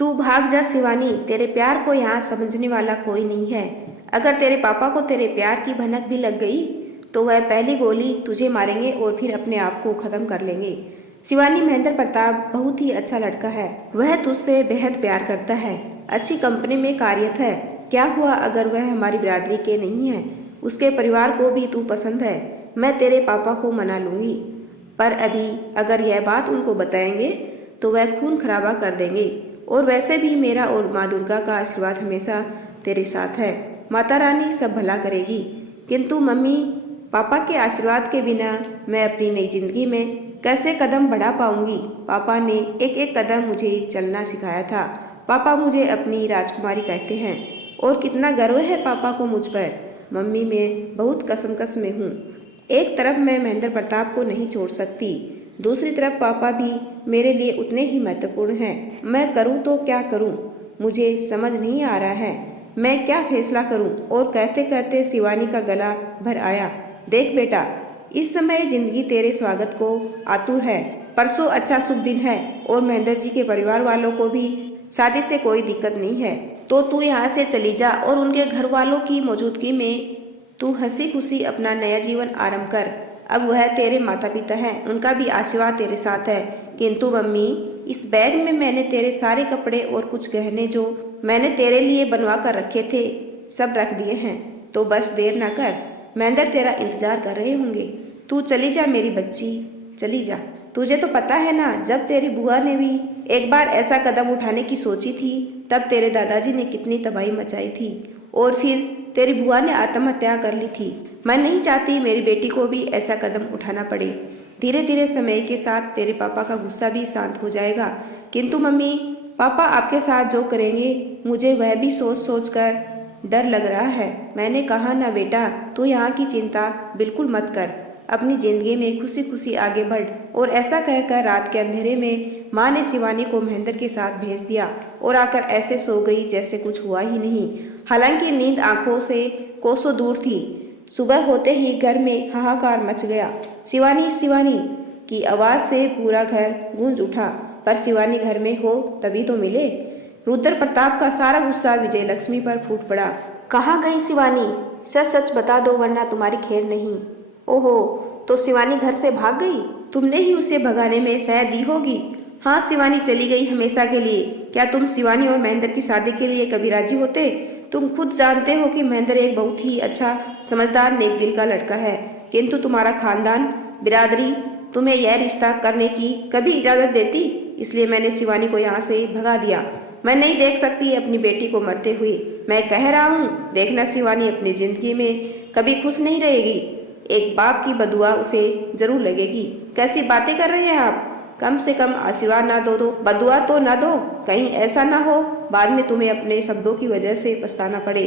तू भाग जा शिवानी, तेरे प्यार को यहाँ समझने वाला कोई नहीं है। अगर तेरे पापा को तेरे प्यार की भनक भी लग गई तो वह पहली गोली तुझे मारेंगे और फिर अपने आप को खत्म कर लेंगे। शिवानी, महेंद्र प्रताप बहुत ही अच्छा लड़का है। वह तुझसे बेहद प्यार करता है, अच्छी कंपनी में कार्यरत है। क्या हुआ अगर वह हमारी बिरादरी के नहीं है? उसके परिवार को भी तू पसंद है। मैं तेरे पापा को मना लूंगी, पर अभी अगर यह बात उनको बताएंगे तो वह खून खराबा कर देंगे। और वैसे भी मेरा और माँ दुर्गा का आशीर्वाद हमेशा तेरे साथ है। माता रानी सब भला करेगी। किंतु मम्मी, पापा के आशीर्वाद के बिना मैं अपनी नई जिंदगी में कैसे कदम बढ़ा पाऊंगी? पापा ने एक एक कदम मुझे चलना सिखाया था। पापा मुझे अपनी राजकुमारी कहते हैं और कितना गर्व है पापा को मुझ पर। मम्मी, मैं बहुत कसमकस में हूँ। एक तरफ मैं महेंद्र प्रताप को नहीं छोड़ सकती, दूसरी तरफ पापा भी मेरे लिए उतने ही महत्वपूर्ण हैं। मैं करूं तो क्या करूं, मुझे समझ नहीं आ रहा है। मैं क्या फैसला करूं? और कहते कहते शिवानी का गला भर आया। देख बेटा, इस समय जिंदगी तेरे स्वागत को आतुर है। परसों अच्छा शुभ दिन है और महेंद्र जी के परिवार वालों को भी शादी से कोई दिक्कत नहीं है। तो तू यहाँ से चली जा और उनके घर वालों की मौजूदगी में तू हंसी खुशी अपना नया जीवन आरंभ कर। अब वह तेरे माता पिता हैं, उनका भी आशीर्वाद तेरे साथ है। किंतु मम्मी, इस बैग में मैंने तेरे सारे कपड़े और कुछ गहने जो मैंने तेरे लिए बनवा कर रखे थे सब रख दिए हैं। तो बस देर ना कर, महेंद्र तेरा इंतजार कर रहे होंगे। तू चली जा मेरी बच्ची, चली जा। तुझे तो पता है ना, जब तेरी बुआ ने भी एक बार ऐसा कदम उठाने की सोची थी तब तेरे दादाजी ने कितनी तबाही मचाई थी और फिर तेरी बुआ ने आत्महत्या कर ली थी। मैं नहीं चाहती मेरी बेटी को भी ऐसा कदम उठाना पड़े। धीरे धीरे समय के साथ तेरे पापा का गुस्सा भी शांत हो जाएगा। किंतु मम्मी, पापा आपके साथ जो करेंगे मुझे वह भी सोच सोच कर डर लग रहा है। मैंने कहा ना बेटा, तू यहाँ की चिंता बिल्कुल मत कर, अपनी जिंदगी में खुशी खुशी आगे बढ़। और ऐसा कहकर रात के अंधेरे में माँ ने शिवानी को महेंद्र के साथ भेज दिया और आकर ऐसे सो गई जैसे कुछ हुआ ही नहीं। हालांकि नींद आंखों से कोसों दूर थी। सुबह होते ही घर में हाहाकार मच गया। शिवानी, शिवानी की आवाज से पूरा घर गूंज उठा, पर शिवानी घर में हो तभी तो मिले। रुद्र प्रताप का सारा गुस्सा विजय लक्ष्मी पर फूट पड़ा। कहाँ गई शिवानी? सच सच बता दो वरना तुम्हारी खैर नहीं। ओहो, तो शिवानी घर से भाग गई? तुमने ही उसे भगाने में सह दी होगी। हाँ, शिवानी चली गई हमेशा के लिए। क्या तुम शिवानी और महेंद्र की शादी के लिए कभी राजी होते? तुम खुद जानते हो कि महेंद्र एक बहुत ही अच्छा, समझदार, नेक दिल का लड़का है। किंतु तुम्हारा खानदान, बिरादरी तुम्हें यह रिश्ता करने की कभी इजाजत देती? इसलिए मैंने शिवानी को यहाँ से भगा दिया। मैं नहीं देख सकती अपनी बेटी को मरते हुए। मैं कह रहा हूँ, देखना शिवानी अपनी जिंदगी में कभी खुश नहीं रहेगी। एक बाप की बदुआ उसे जरूर लगेगी। कैसी बातें कर रहे हैं आप? कम से कम आशीर्वाद ना दो तो बदुआ तो ना दो। कहीं ऐसा ना हो बाद में तुम्हें अपने शब्दों की वजह से पछताना पड़े।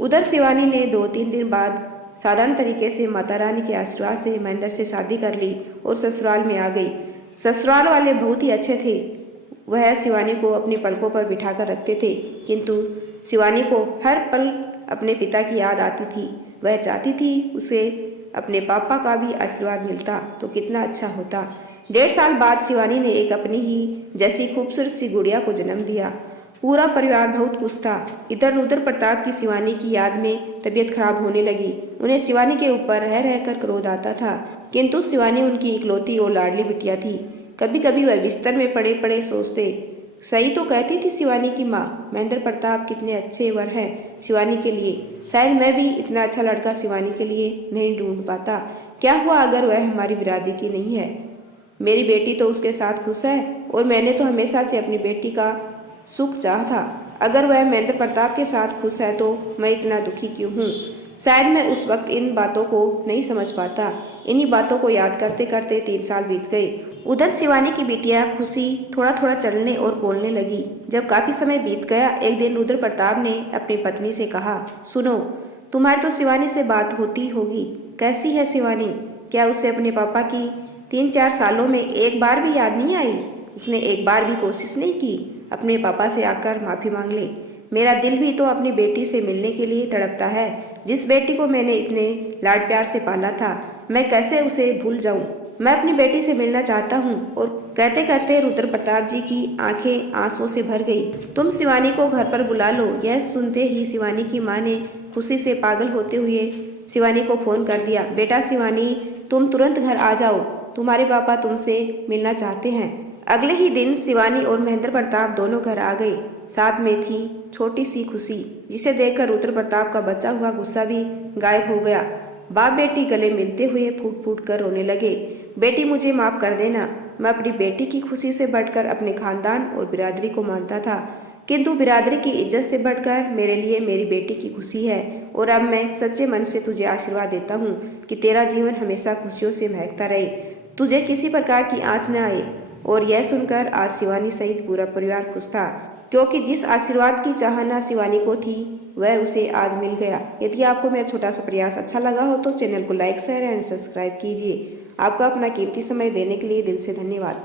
उधर शिवानी ने 2-3 दिन बाद साधारण तरीके से माता रानी के आशीर्वाद से महेंद्र से शादी कर ली और ससुराल में आ गई। ससुराल वाले बहुत ही अच्छे थे। वह शिवानी को अपनी पलकों पर बिठाकर रखते थे, किंतु शिवानी को हर पल अपने पिता की याद आती थी। वह चाहती थी उसे अपने पापा का भी आशीर्वाद मिलता तो कितना अच्छा होता। 1.5 साल बाद शिवानी ने एक अपनी ही जैसी खूबसूरत सी गुड़िया को जन्म दिया। पूरा परिवार बहुत खुश था। इधर रुद्र प्रताप की शिवानी की याद में तबीयत खराब होने लगी। उन्हें शिवानी के ऊपर रह रहकर क्रोध आता था, किंतु शिवानी उनकी इकलौती और लाडली बिटिया थी। कभी कभी वह बिस्तर में पड़े पड़े सोचते, सही तो कहती थी शिवानी की माँ, महेंद्र प्रताप कितने अच्छे वर हैं शिवानी के लिए। शायद मैं भी इतना अच्छा लड़का शिवानी के लिए नहीं ढूंढ पाता। क्या हुआ अगर वह हमारी बिरादरी की नहीं है? मेरी बेटी तो उसके साथ खुश है और मैंने तो हमेशा से अपनी बेटी का सुख चाहा था। अगर वह महेंद्र प्रताप के साथ खुश है तो मैं इतना दुखी क्यों हूँ? शायद मैं उस वक्त इन बातों को नहीं समझ पाता। इन्हीं बातों को याद करते करते 3 साल बीत गए। उधर शिवानी की बिटिया खुशी थोड़ा थोड़ा चलने और बोलने लगी। जब काफी समय बीत गया, एक दिन रुद्र प्रताप ने अपनी पत्नी से कहा, सुनो, तुम्हारी तो शिवानी से बात होती होगी। कैसी है शिवानी? क्या उसे अपने पापा की 3-4 सालों में एक बार भी याद नहीं आई? उसने एक बार भी कोशिश नहीं की अपने पापा से आकर माफी मांग ले? मेरा दिल भी तो अपनी बेटी से मिलने के लिए तड़पता है। जिस बेटी को मैंने इतने लाड प्यार से पाला था, मैं कैसे उसे भूल जाऊं? मैं अपनी बेटी से मिलना चाहता हूँ। और कहते कहते रुद्र प्रताप जी की आंखें आंसुओं से भर गई। तुम शिवानी को घर पर बुला लो। यह सुनते ही शिवानी की माँ ने खुशी से पागल होते हुए शिवानी को फोन कर दिया। बेटा शिवानी, तुम तुरंत घर आ जाओ, तुम्हारे पापा तुमसे मिलना चाहते हैं। अगले ही दिन शिवानी और महेंद्र प्रताप दोनों घर आ गए। साथ में थी छोटी सी खुशी, जिसे देखकर रुद्र प्रताप का बचा हुआ गुस्सा भी गायब हो गया। बाप बेटी गले मिलते हुए फूट फूट कर रोने लगे। बेटी, मुझे माफ कर देना। मैं अपनी बेटी की खुशी से बढ़कर अपने खानदान और बिरादरी को मानता था, किंतु बिरादरी की इज्जत से बढ़कर मेरे लिए मेरी बेटी की खुशी है। और अब मैं सच्चे मन से तुझे आशीर्वाद देता हूँ कि तेरा जीवन हमेशा खुशियों से महकता रहे, तुझे किसी प्रकार की आँच न आए। और यह सुनकर आज शिवानी सहित पूरा परिवार खुश था, क्योंकि जिस आशीर्वाद की चाहना शिवानी को थी वह उसे आज मिल गया। यदि आपको मेरा छोटा सा प्रयास अच्छा लगा हो तो चैनल को लाइक, शेयर एंड सब्सक्राइब कीजिए। आपका अपना कीमती समय देने के लिए दिल से धन्यवाद।